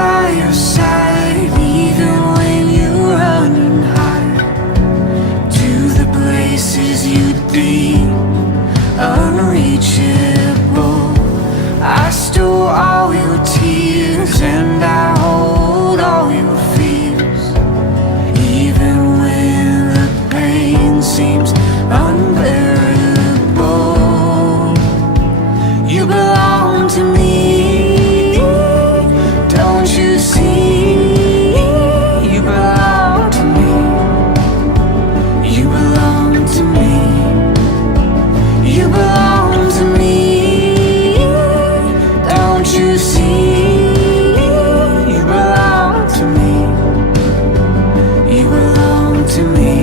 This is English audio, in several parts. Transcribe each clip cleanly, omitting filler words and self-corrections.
by your side, even when you run and hide to the places you'd be unreachable. I stole all your tears and I hold all your fears, even when the pain seems unbearable. You belong to me, don't you see? You belong to me, you belong to me, you belong to me, don't you see? You belong to me, you belong to me.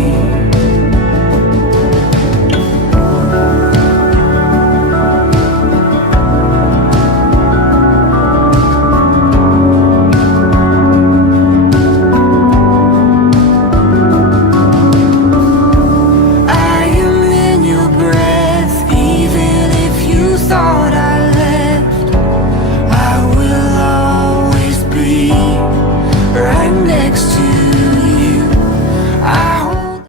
I am in your breath, even if you thought